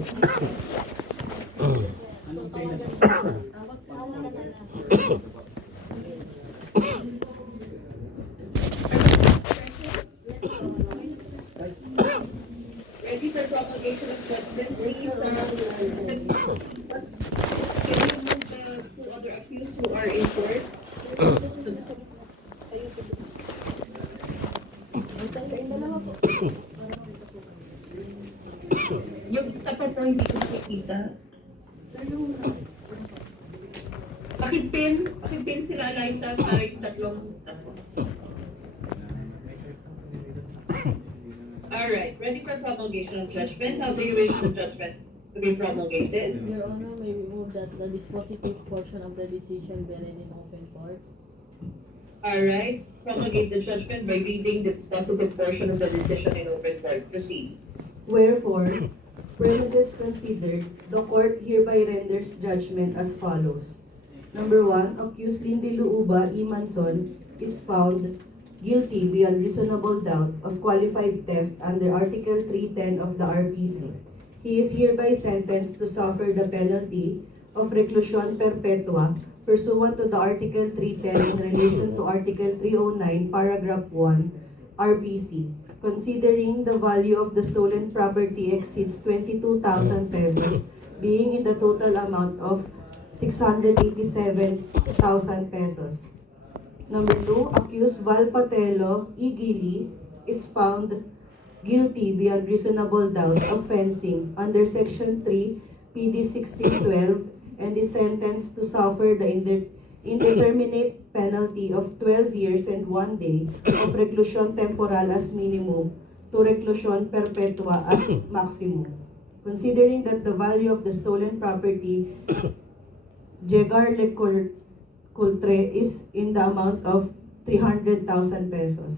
Ready for propagation of judgment, please. Can you move the two other accused who are in court? Yung tapat po hindi ko nakikita. Pakipin sila Liza kahit tatlong. Alright, ready for promulgation of judgment. How do you wish the judgment to be promulgated? Your Honor, may we move that the dispositive portion of the decision be read in open court. Alright, promulgate the judgment by reading the dispositive portion of the decision in open court. Proceed. Wherefore, premises considered, the court hereby renders judgment as follows. Number 1, accused Lindy Luuba E. Manson is found guilty beyond reasonable doubt of qualified theft under Article 310 of the RPC. He is hereby sentenced to suffer the penalty of reclusion perpetua pursuant to the Article 310 in relation to Article 309, Paragraph 1, RPC. Considering the value of the stolen property exceeds 22,000 pesos, being in the total amount of 687,000 pesos. Number 2, accused Val Patelo E. Gili is found guilty beyond reasonable doubt of fencing under Section 3, PD 1612, and is sentenced to suffer the indeterminate penalty of 12 years and 1 day of reclusion temporal as minimum to reclusion perpetua as maximum. Considering that the value of the stolen property, Jegar Cultre, is in the amount of 300,000 pesos.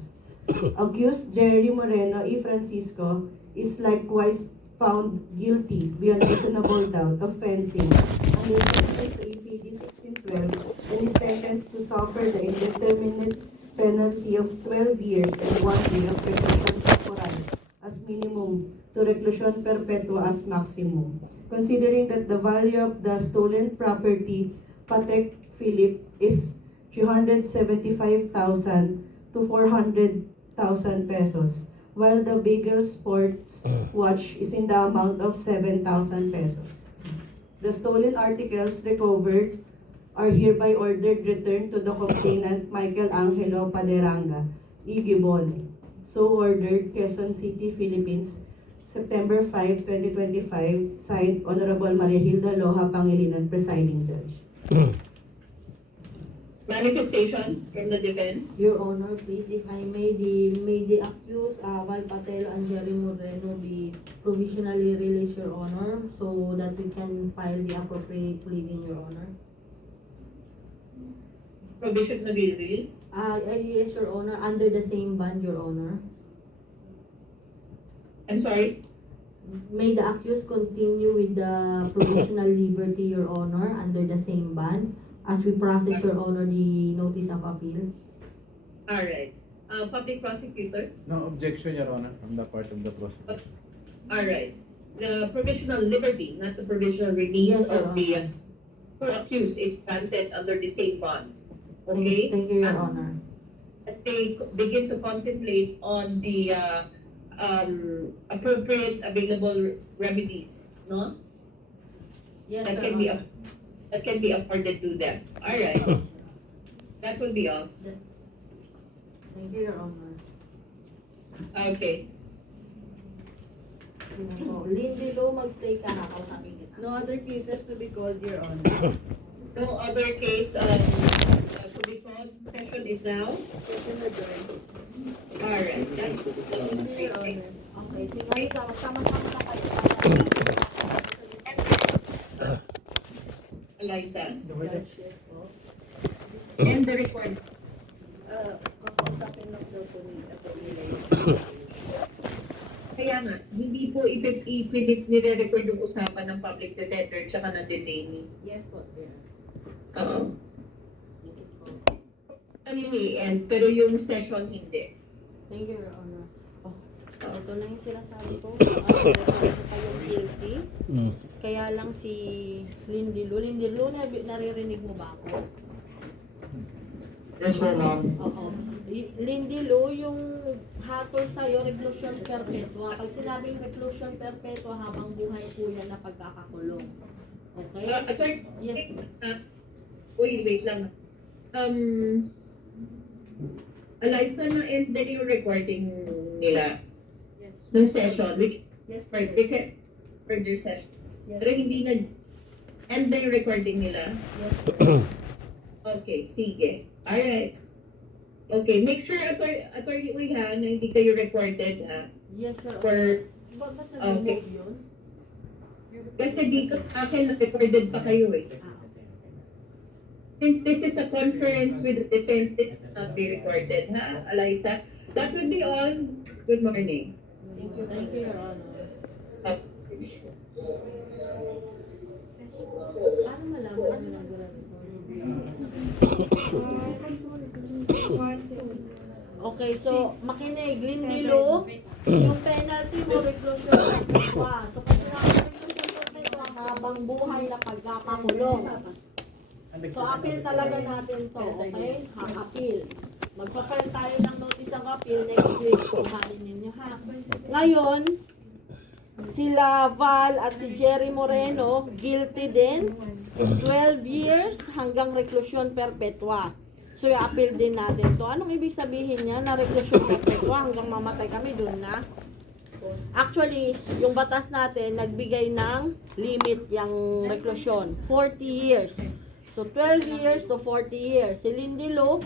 Accused Jerry Moreno E. Francisco is likewise found guilty beyond reasonable doubt of fencing under Section 3, PD 1612, and is sentenced to suffer the indeterminate penalty of 12 years and 1 day of reclusion temporal as minimum to reclusion perpetua as maximum. Considering that the value of the stolen property, Patek Philip, is 375,000 to 400,000 pesos, while the Beagle Sports watch is in the amount of 7,000 pesos. The stolen articles recovered are hereby ordered returned to the complainant Michael Angelo Paderanga, E. Gibon. So ordered, Quezon City, Philippines, September 5, 2025, signed Honorable Maria Hilda Loja Pangilinan, Presiding Judge. Manifestation from the defense. Your Honor, please, if I may the accused Val Patelo and Jerry Moreno be provisionally released, Your Honor, so that we can file the appropriate plea in Your Honor. Provisionally release. Yes, Your Honor, under the same bond, Your Honor. I'm sorry. May the accused continue with the provisional liberty, Your Honor, under the same bond, as we process, Your Honor, the notice of appeal. All right. Public prosecutor. No objection, Your Honor, from the part of the prosecution. All right. The provisional liberty, not the provisional release Yes, Your of the accused, is granted under the same bond. Thank Okay. you, Your Honor. That they begin to contemplate on the appropriate available remedies, no? Yes, That Your can be Honor. that can be afforded to them. All right. That will be all. Thank you, Your Honor. Okay. Lindy Lo, mag-stay ka na, kausapin kita. No other cases to be called, Your Honor. No other case to be called. Session is now. Session adjourned. All right. Thank you, Your Honor. Okay, sige, sama-sama na kayo. Eliza. Judge, yes po. And the record. Kakausapin lang daw po ni Atty. Kaya nga, hindi po nire-record yung usapan ng public defender tsaka ng detainee. Yes po, dear. Oo. And pero yung session hindi. Thank you, Your Honor. Oh, ito na yung sinasabi ko. Ito yung guilty. Kaya lang si Lindy Lu, naririnig mo ba ako? Yes po, ma'am. Oo. Lindy Lu, yung hatol sa'yo, reclusion perpetua. Pag sinabing reclusion perpetua, habang buhay po yan na pagkakakulong. Okay? Attorney, Yes. wait lang. Eliza, na-end na yung recording nila Yes. ng session. Yes, We can further session. Pero hindi na end na yung recording nila. Yes. Okay, sige. Alright. Okay, make sure, Attorney Uy, ha, na hindi kayo recorded, ha? Yes, sir. For, Ba't Okay. nag-remove yun? kasi dito sa akin, na-recorded pa kayo, eh. Since this is a conference with the defense, it will not be recorded, ha, Eliza? That would be all. Good morning. Thank you, Your Honor. Paano malaman na Okay, so makinig, Lindy Lu, yung penalty mo, reclusion perpetua. So pag sinabi reclusion perpetua, habang buhay na pagkakakulong. So appeal talaga natin to, okay? Appeal. Magpa-file tayo ng notice of appeal next week. Kuhanin ninyo, ha? Ngayon, sila Val at si Jerry Moreno, guilty din. 12 years hanggang reclusion perpetua. So, i-appeal din natin to. Anong ibig sabihin niya na reclusion perpetua hanggang mamatay kami dun na? Actually, yung batas natin, nagbigay ng limit yung reclusion. 40 years. So, 12 years to 40 years. Si Lindy Lu,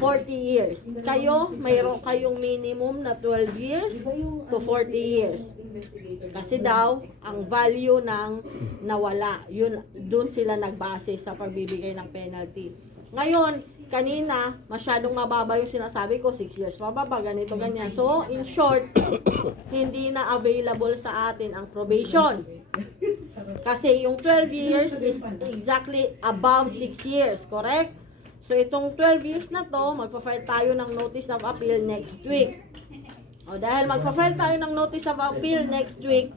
40 years. Kayo, mayroon kayong minimum na 12 years to 40 years. Kasi daw, ang value ng nawala, yun, dun sila nagbase sa pagbibigay ng penalty. Ngayon, kanina, masyadong mababa yung sinasabi ko, 6 years mababa, ganito, ganyan. So, in short, hindi na available sa atin ang probation. Kasi yung 12 years is exactly above 6 years, correct? So, itong 12 years na to, magpa-file tayo ng notice of appeal next week. O, dahil magpa-file tayo ng notice of appeal next week,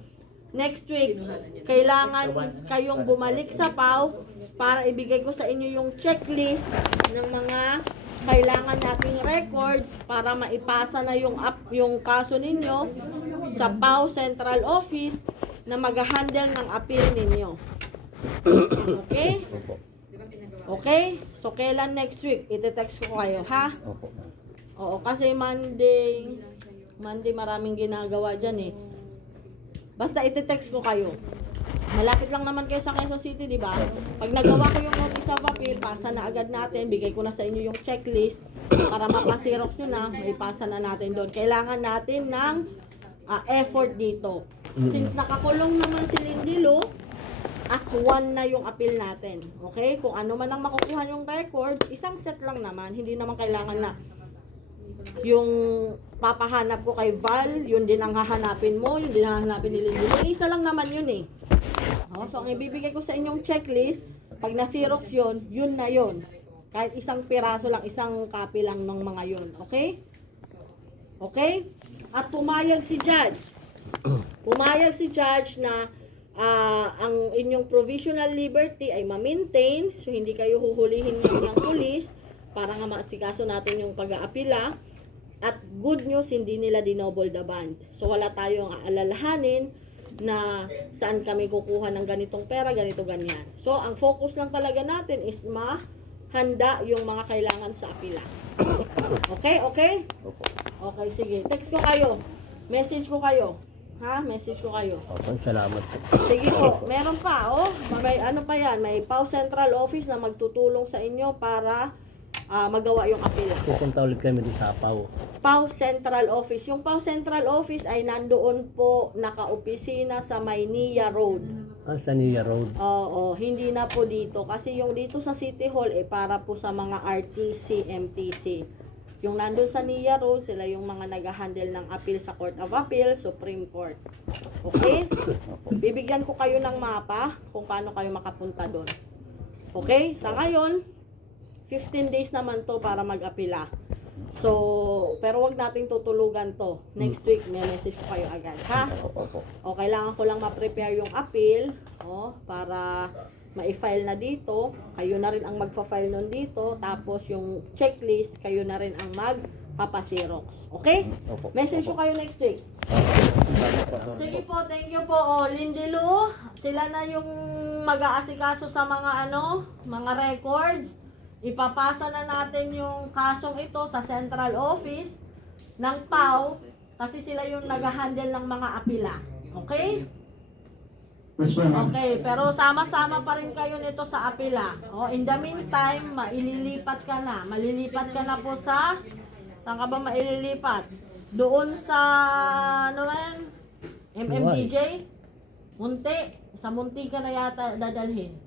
kailangan kayong bumalik sa PAW para ibigay ko sa inyo yung checklist ng mga kailangan nating records para maipasa na yung kaso ninyo sa PAW Central Office na mag-handle ng appeal ninyo. Okay? Okay? So, kailan next week? Ite-text ko kayo, ha? Oo, kasi Monday maraming ginagawa dyan, eh. Basta ite-text ko kayo. Malapit lang naman kayo sa Quezon City, di ba? Pag nagawa ko yung notice of appeal, pasa na agad natin, bigay ko na sa inyo yung checklist para mapasirox nyo na, may pasa na natin doon. Kailangan natin ng effort dito. Since nakakulong naman si Lindy Lu, as one na yung appeal natin. Okay? Kung ano man ang makukuha yung record, isang set lang naman. Hindi naman kailangan na yung papahanap ko kay Val, yun din ang hahanapin mo, yun din ang hahanapin ni Lindy Lu. Isa lang naman yun, eh. So, ang ibibigay ko sa inyong checklist, pag na-xerox yun, yun na yun. Kahit isang piraso lang, isang copy lang ng mga yun. Okay? Okay? At pumayag si Judge. Pumayag si Judge na ang inyong provisional liberty ay ma-maintain. So, hindi kayo huhulihin ng pulis para nga maasikaso natin yung pag-aapila. At good news, hindi nila dinoble the bond. So, wala tayong aalalahanin na saan kami kukuha ng ganitong pera, ganito, ganyan. So, ang focus lang talaga natin is mahanda yung mga kailangan sa apila. Okay? Okay? Okay, sige. Text ko kayo. Message ko kayo. Ha? Message ko kayo. Opo, salamat po. Sige po. Meron pa, oh. May ano pa yan. May PAW Central Office na magtutulong sa inyo para magawa yung apila. Pupunta ulit kami doon sa PAW. PAW Central Office. Yung PAW Central Office ay nandoon po naka-opisina sa Maynila Road. Sa Nia Road. Oo, hindi na po dito. Kasi yung dito sa City Hall, para po sa mga RTC, MTC. Yung nandun sa Nia Road, sila yung mga nag-handle ng appeal sa Court of Appeal, Supreme Court. Okay? Bibigyan ko kayo ng mapa kung paano kayo makapunta doon. Okay? Sa ngayon, 15 days naman to para mag-apila. So, pero wag nating tutulugan to. Next week, may message ko kayo agad, ha? Opo. O, kailangan ko lang ma-prepare yung appeal, para ma-file na dito. Kayo na rin ang magpa-file nun dito. Tapos, yung checklist, kayo na rin ang magpapasirox. Okay? Opo. Message ko kayo next week. Salamat po. Sige po, thank you po. O, Lindy Lou, sila na yung mag-aasikaso sa mga mga records. Ipapasa na natin yung kasong ito sa central office ng PAW kasi sila yung nag-handle ng mga apila. Okay? Okay, pero sama-sama pa rin kayo nito sa apila. In the meantime, malilipat ka na po sa, saan ka ba maililipat? Doon sa, MMDJ? Munti. Sa Munti ka na yata dadalhin.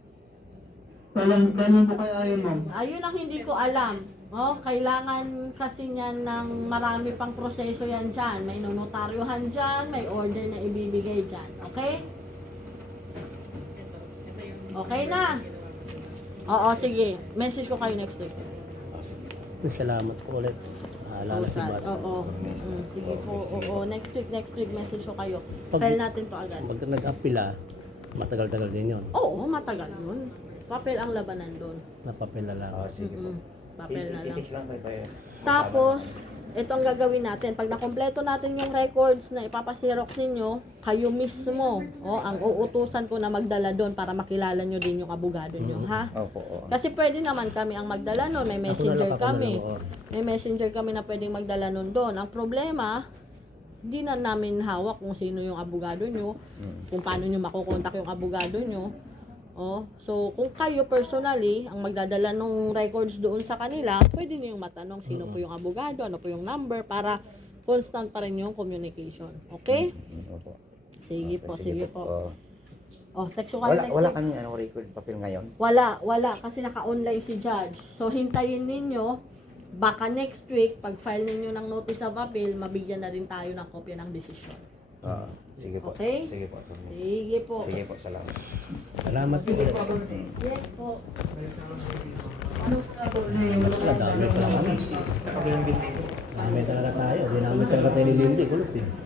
Kailan po kaya yun, ma'am? Ayun ang hindi ko alam. Kailangan kasi niyan ng marami pang proseso yan dyan. May notaryohan dyan, may order na ibibigay dyan. Okay? Okay na? Oo, sige. Message ko kayo next week. Salamat po ulit. Lalo si sad. Bat. Oo. Sige po. Oo. Next week message ko kayo. File natin to agad. Pag nag-apila, matagal-tagal din yun. Oo, matagal yun. Papel ang labanan doon. Napapila lang. Sige po. Papel na lang. I-text lang kayo. Tapos, ito ang gagawin natin. Pag nakompleto natin yung records na ipapasirox ninyo, kayo mismo, ang uutusan ko na magdala doon para makilala nyo din yung abogado nyo, ha? Opo. Kasi pwede naman kami ang magdala noon. May messenger kami. May messenger kami na pwedeng magdala nun doon. Ang problema, hindi na namin hawak kung sino yung abogado nyo, kung paano nyo makukontak yung abogado nyo. So kung kayo personally ang magdadala ng records doon sa kanila, pwede niyo matanong sino po yung abogado, ano po yung number para constant pa rin yung communication. Okay? Opo. Sige po, sige po. Text ko Wala kayo next week. kami record papel ngayon. Wala kasi naka-online si judge. So hintayin ninyo, baka next week pag file ninyo ng notice of appeal, mabigyan na rin tayo ng kopya ng desisyon. Sige po. Okay? Sige po. Sige po. Sige po, salamat. Salamat po ulit. Yes po. Wala, dami pala kami. Dami talaga tayo. Di namin talaga tayo ni Lindy. Kulot eh.